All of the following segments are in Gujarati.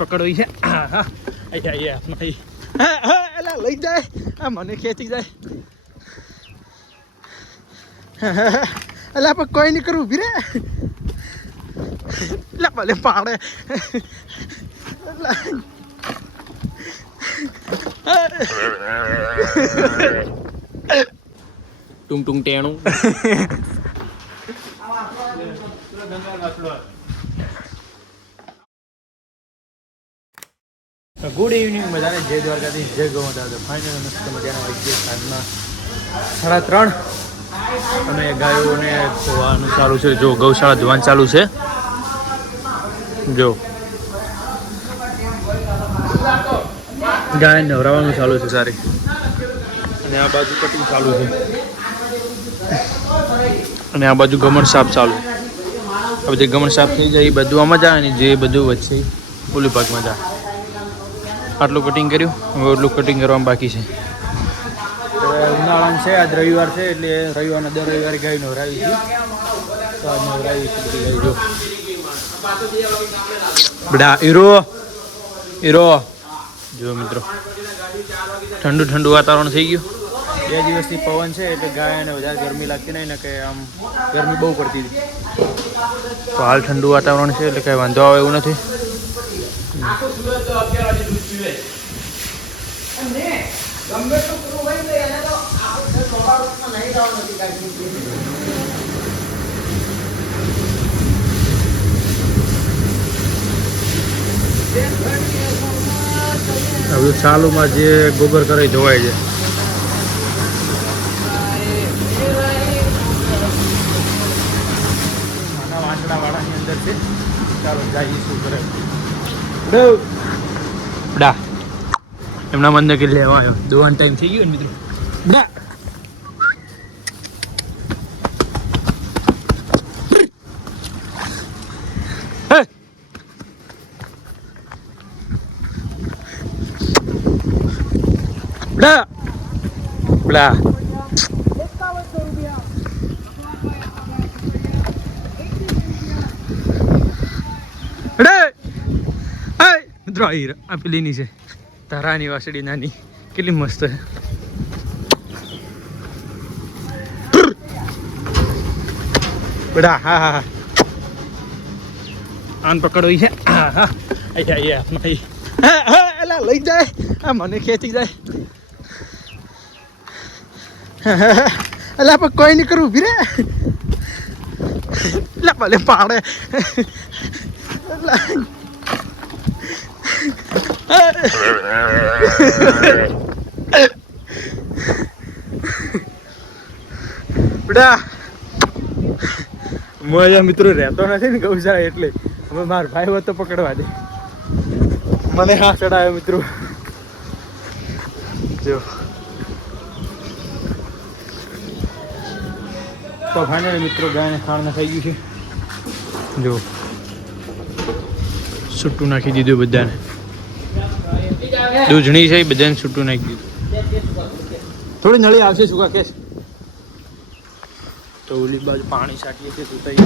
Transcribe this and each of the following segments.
પકડવી છે અહીંયા એલા લઈ જાય આ મને ખેંચી જાય એલા પણ કોઈ નહીં કરવું ભીરે એલા ભલે પાડે ટુંગ ટુંગ ટેણું ગુડ ઇવનિંગ બધાને જય દ્વારકાથી જય ગૌમાતા ફાઇનલ મસ્ત મજાના વાગી સાંજના 3:30 અને ગાયોને ધોવાનું ચાલુ છે જો ગૌશાળા ધોવાનું ચાલુ છે જો ગાય નવરાવાનું ચાલુ છે સારી અને આ બાજુ કટિંગ ચાલુ છે અને આ બાજુ ગમણ સાફ ચાલુ હવે જે ગમણ સાફ થઈ જાય એ બધું આમાં જાય અને જે બધું વચ્ચે ઓલી ભાગમાં જાય આટલું કટિંગ કર્યું હવે એટલું કટિંગ કરવાનું બાકી છે ઉનાળામાં છે આજ રવિવાર છે એટલે રવિવારના દર રવિવારે ગાય નવરાવી છે તો આજ નવરાવી છે બધી ગાય જો બડા હીરો હીરો જો મિત્રો ઠંડુ ઠંડુ વાતાવરણ થઈ ગયું 2 દિવસથી પવન છે એટલે ગાયને વધારે ગરમી લાગતી નહીં ને કે આમ ગરમી બહુ પડતી હતી તો હાલ ઠંડુ વાતાવરણ છે એટલે કાંઈ વાંધો આવે એવું નથી હવે ચાલુમાં જે ગોબર કરે ધોવાય છે નાના વાંસડા વાળાની અંદર છે ચાલો જાય શું કરે બડા એમના મંદિર કે લેવા આવ્યો દોવાનો ટાઈમ થઈ ગયો ને મિત્રો બડા બડા બડા મિત્રો આ પેલીની છે તારાની વાસળી નાની કેટલી મસ્ત છે બડા હા હા આન પકડવી છે અહીંયા એલા લઈ જાય આ મને ખેંચી જાય એલા પણ કોઈ નહીં કરવું ભીરે એલા ભલે પાડે બડા મજા મિત્રો રહેતો નથી ને ગૌશાળા એટલે હવે મારા ભાઈ હોત તો પકડવા દે મને હા ચડાવ્યો મિત્રો જો તો ફાઇનલ મિત્રો ગાયને ખાણ ખાઈ ગયું છે જો છૂટું નાખી દીધું બધાને દૂધણી છે એ બધાને છૂટું નાખી દીધું થોડી નળી આવશે સુકા કેસ તો ઓલી બાજુ પાણી છાંટીએ છીએ સુતાઈ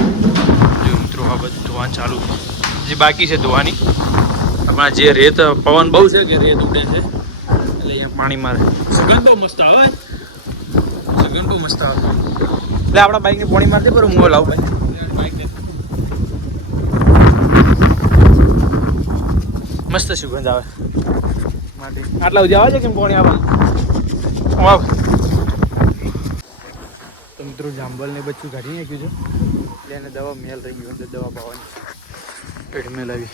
જો મિત્રો આ બધું ધોવાનું ચાલુ છે જે બાકી છે ધોવાની આપણા જે રેત પવન બહુ છે કે રેત ઉડે છે એટલે અહીંયા પાણી મારે સગન બહુ મસ્ત આવે સગન બહુ મસ્ત આવે એટલે આપણા બાઈકને પાણી મારતી પર હું લાવું બાઈક મસ્ત સુગંધ આવે માટે આટલા સુધી આવે છે કેમ પાણી આવે તો મિત્રો જાંબલ ને બચ્ચું કાઢી નાખ્યું છે એટલે એને દવા મેલ રહી ગયું એટલે દવા પાવાની પેટ મેલ આવી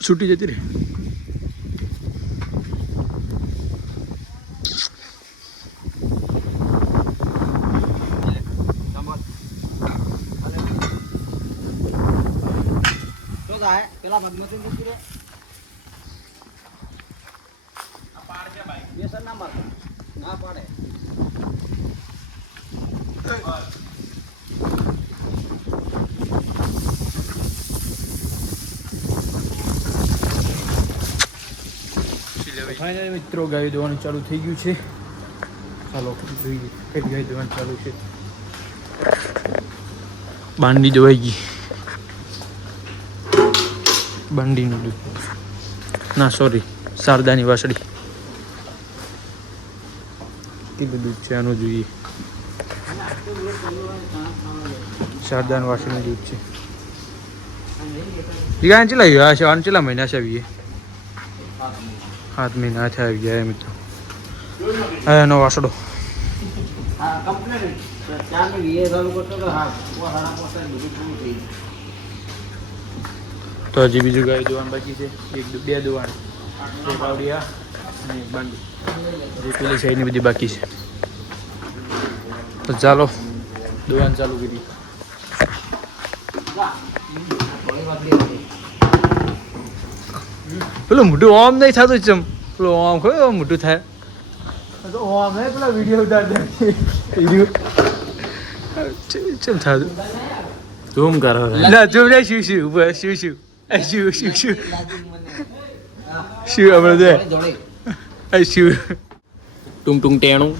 છૂટી જતી રે પેલા મધમતી મૂકી રે આ પાડ છે ભાઈ બેસર ના માર ના પાડે ફાઇનલી મિત્રો ગાય દોવાનું ચાલુ થઈ ગયું છે. ચાલો જોઈએ કઈ ગાય દોવાનું ચાલુ છે. બાંડી દોવાઈ ગઈ. બાંડીનું દૂધ ના સોરી શારદાની વાસળી. કેટલું દૂધ છે આનું જોઈએ. શારદાનું વાસળીનું દૂધ છે. ગાય ચલા ગયા છે. આને ચલા મહિના છે આવીએ 7 મહિના થયા આવી ગયા મિત્રો. હા એનો વાસડો તો હજી બીજું ગાય દોવાનું બાકી છે. 2 દોવાણ એક આવડિયા અને એક બાંડી. જે પેલી સાઈડની બધી બાકી છે. તો ચાલો દોવાનું ચાલુ કરી. પેલું મોટું ઓમ નહીં થતું ચમ. પેલું ઓમ ખોય મોટું થાય તો ઓમ હે પેલા વિડીયો ઉતારતા ચમ થતું ઝૂમ કરો ના ઝૂમ નહીં. શું શું બસ શું શું શું શું શું શું આપણે દે શું ટુંગ ટુંગ ટેણું.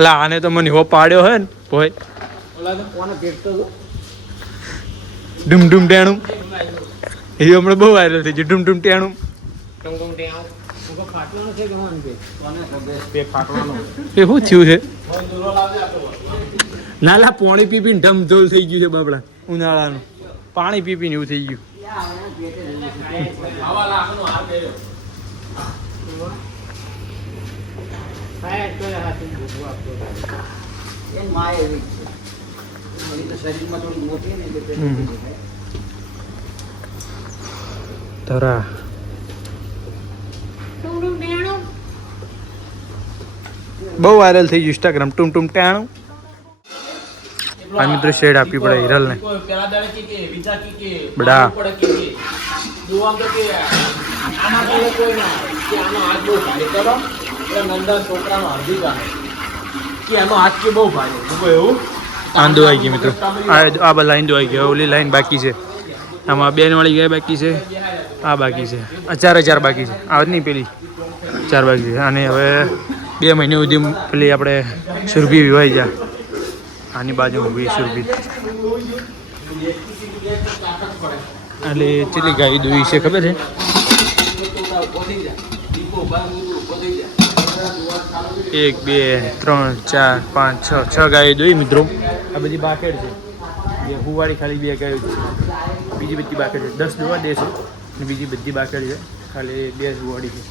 અલા આને તો મને હો પાડ્યો હે ને ભાઈ. ડુમ ડુમ ટેણું એ હમણાં બહુ વાયરલ થઈ ગયું. ડુમ ડુમ ટેણું એ શું થયું છે? નાલા પાણી પી પીને ઢમઢોલ થઈ ગયું છે બાબડા. ઉનાળાનું પાણી પી પીને એવું થઈ ગયું. તરા બહુ વાયરલ થઈ ગયું ઇન્સ્ટાગ્રામ. ટુમ ટુમ ટાણું. આ મિત્રો શેડ આપવી પડે હિરલ ને બડા. આંદો આવી ગઈ મિત્રો. આ બા લાઈન દોવાઈ ગઈ. ઓલી લાઈન બાકી છે. આમાં 2 વાળી ગાય બાકી છે. આ બાકી છે. આ 4 બાકી છે. આ નહીં પેલી 4 બાકી છે. અને હવે 2 મહિને સુધી પેલી આપણે સુરભી વિવાઈ જાય. આની બાજુ ઊભી સુરભી. એટલે કેટલી ગાય દોઈ છે ખબર છે? 1 2 3 4 5 6 ગાય દોઈ મિત્રો. આ બધી બાકેડ છે. જે હુવાળી ખાલી 2 ગાયો છે. બીજી બધી બાકેડ છે. 10 દોવા દે છે અને બીજી બધી બાકેડ છે. ખાલી 2 હુવાળી છે.